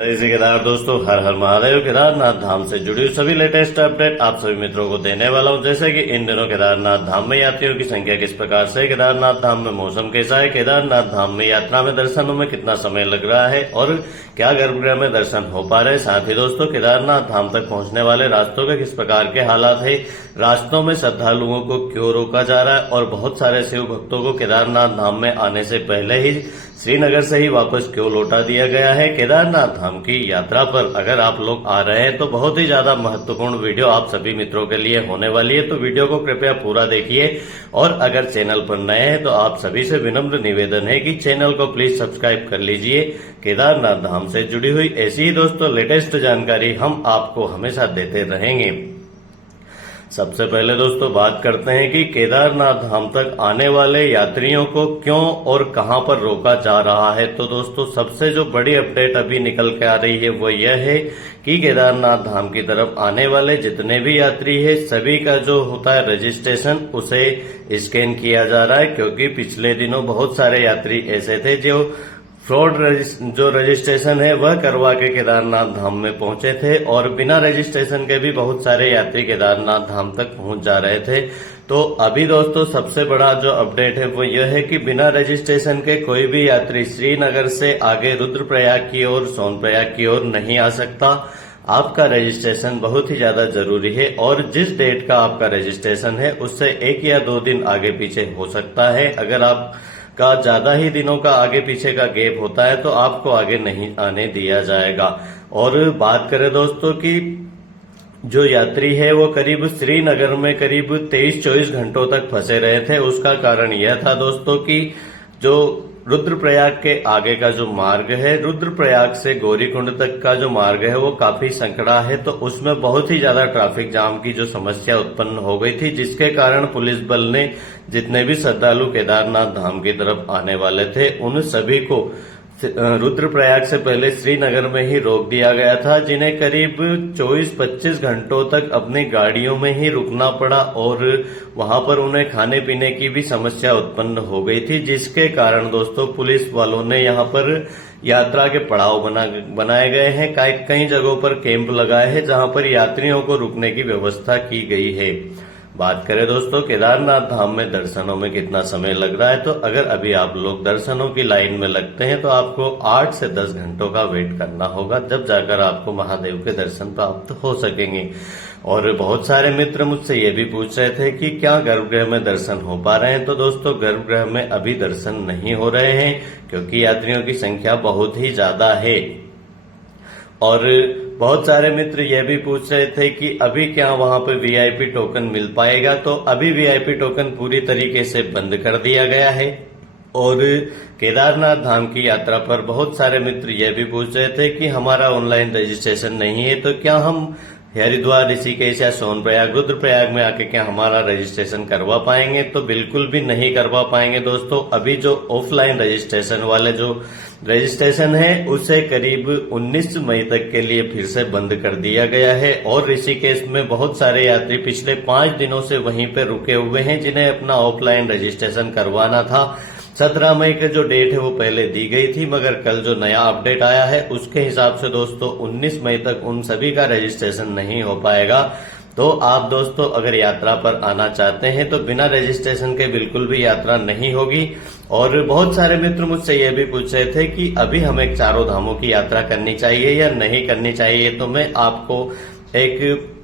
इसी केदार दोस्तों, हर हर महादेव। केदारनाथ धाम से जुड़ी हुई सभी लेटेस्ट अपडेट आप सभी मित्रों को देने वाला हूं। जैसे कि इन दिनों केदारनाथ धाम में यात्रियों की संख्या किस प्रकार से, केदारनाथ धाम में मौसम कैसा है, केदारनाथ धाम में यात्रा में दर्शनों में कितना समय लग रहा है और क्या गर्भगृह में दर्शन हो पा रहे हैं। साथ ही दोस्तों, केदारनाथ धाम तक पहुंचने वाले रास्तों के किस प्रकार के हालात है, रास्तों में श्रद्धालुओं को क्यों रोका जा रहा है और बहुत सारे शिव भक्तों को केदारनाथ धाम में आने से पहले ही श्रीनगर से ही वापस क्यों लौटा दिया गया है। केदारनाथ धाम की यात्रा पर अगर आप लोग आ रहे हैं तो बहुत ही ज्यादा महत्वपूर्ण वीडियो आप सभी मित्रों के लिए होने वाली है, तो वीडियो को कृपया पूरा देखिए। और अगर चैनल पर नए हैं तो आप सभी से विनम्र निवेदन है कि चैनल को प्लीज सब्सक्राइब कर लीजिए। केदारनाथ धाम से जुड़ी हुई ऐसी ही दोस्तों लेटेस्ट जानकारी हम आपको हमेशा देते रहेंगे। सबसे पहले दोस्तों बात करते हैं कि केदारनाथ धाम तक आने वाले यात्रियों को क्यों और कहां पर रोका जा रहा है। तो दोस्तों, सबसे जो बड़ी अपडेट अभी निकल के आ रही है वो यह है कि केदारनाथ धाम की तरफ आने वाले जितने भी यात्री है सभी का जो होता है रजिस्ट्रेशन उसे स्कैन किया जा रहा है, क्योंकि पिछले दिनों बहुत सारे यात्री ऐसे थे जो फ्रॉड जो रजिस्ट्रेशन है वह करवा के केदारनाथ धाम में पहुंचे थे और बिना रजिस्ट्रेशन के भी बहुत सारे यात्री केदारनाथ धाम तक पहुंच जा रहे थे। तो अभी दोस्तों सबसे बड़ा जो अपडेट है वो यह है कि बिना रजिस्ट्रेशन के कोई भी यात्री श्रीनगर से आगे रुद्रप्रयाग की ओर, सोनप्रयाग की ओर नहीं आ सकता। आपका रजिस्ट्रेशन बहुत ही ज्यादा जरूरी है और जिस डेट का आपका रजिस्ट्रेशन है उससे 1 या 2 दिन आगे पीछे हो सकता है। अगर आप का ज्यादा ही दिनों का आगे पीछे का गैप होता है तो आपको आगे नहीं आने दिया जाएगा। और बात करें दोस्तों कि जो यात्री है वो करीब श्रीनगर में करीब 23-24 घंटों तक फंसे रहे थे। उसका कारण यह था दोस्तों कि जो रुद्रप्रयाग के आगे का जो मार्ग है, रुद्रप्रयाग से गौरीकुंड तक का जो मार्ग है वो काफी संकरा है, तो उसमें बहुत ही ज्यादा ट्रैफिक जाम की जो समस्या उत्पन्न हो गई थी, जिसके कारण पुलिस बल ने जितने भी श्रद्धालु केदारनाथ धाम की तरफ आने वाले थे उन सभी को रुद्रप्रयाग से पहले श्रीनगर में ही रोक दिया गया था, जिन्हें करीब 24-25 घंटों तक अपनी गाड़ियों में ही रुकना पड़ा और वहां पर उन्हें खाने पीने की भी समस्या उत्पन्न हो गई थी, जिसके कारण दोस्तों पुलिस वालों ने यहां पर यात्रा के पड़ाव बनाए गए हैं। कई जगहों पर कैंप लगाए हैं जहां पर यात्रियों को रुकने की व्यवस्था की गई है। बात करें दोस्तों केदारनाथ धाम में दर्शनों में कितना समय लग रहा है, तो अगर अभी आप लोग दर्शनों की लाइन में लगते हैं तो आपको 8 से 10 घंटों का वेट करना होगा, जब जाकर आपको महादेव के दर्शन प्राप्त हो सकेंगे। और बहुत सारे मित्र मुझसे ये भी पूछ रहे थे कि क्या गर्भगृह में दर्शन हो पा रहे हैं। तो दोस्तों, गर्भगृह में अभी दर्शन नहीं हो रहे हैं क्योंकि यात्रियों की संख्या बहुत ही ज्यादा है। और बहुत सारे मित्र ये भी पूछ रहे थे कि अभी क्या वहां पर वीआईपी टोकन मिल पाएगा। तो अभी वीआईपी टोकन पूरी तरीके से बंद कर दिया गया है। और केदारनाथ धाम की यात्रा पर बहुत सारे मित्र ये भी पूछ रहे थे कि हमारा ऑनलाइन रजिस्ट्रेशन नहीं है, तो क्या हम हरिद्वार, ऋषिकेश या सोनप्रयाग, रुद्रप्रयाग में आके क्या हमारा रजिस्ट्रेशन करवा पाएंगे। तो बिल्कुल भी नहीं करवा पाएंगे दोस्तों। अभी जो ऑफलाइन रजिस्ट्रेशन वाले जो रजिस्ट्रेशन है उसे करीब 19 मई तक के लिए फिर से बंद कर दिया गया है। और ऋषिकेश में बहुत सारे यात्री पिछले 5 दिनों से वहीं पे रुके हुए हैं, जिन्हें अपना ऑफलाइन रजिस्ट्रेशन करवाना था। 17 मई का जो डेट है वो पहले दी गई थी, मगर कल जो नया अपडेट आया है उसके हिसाब से दोस्तों 19 मई तक उन सभी का रजिस्ट्रेशन नहीं हो पाएगा। तो आप दोस्तों अगर यात्रा पर आना चाहते हैं तो बिना रजिस्ट्रेशन के बिल्कुल भी यात्रा नहीं होगी। और बहुत सारे मित्र मुझसे ये भी पूछ रहे थे कि अभी हमें चारों धामों की यात्रा करनी चाहिए या नहीं करनी चाहिए। तो मैं आपको एक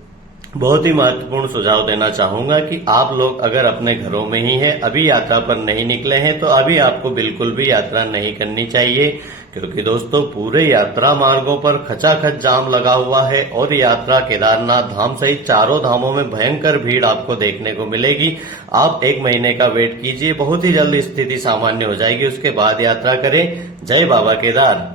बहुत ही महत्वपूर्ण सुझाव देना चाहूंगा कि आप लोग अगर अपने घरों में ही हैं, अभी यात्रा पर नहीं निकले हैं, तो अभी आपको बिल्कुल भी यात्रा नहीं करनी चाहिए, क्योंकि दोस्तों पूरे यात्रा मार्गों पर खचाखच जाम लगा हुआ है और यात्रा केदारनाथ धाम सहित चारों धामों में भयंकर भीड़ आपको देखने को मिलेगी। आप 1 महीने का वेट कीजिए, बहुत ही जल्द स्थिति सामान्य हो जाएगी, उसके बाद यात्रा करें। जय बाबा केदार।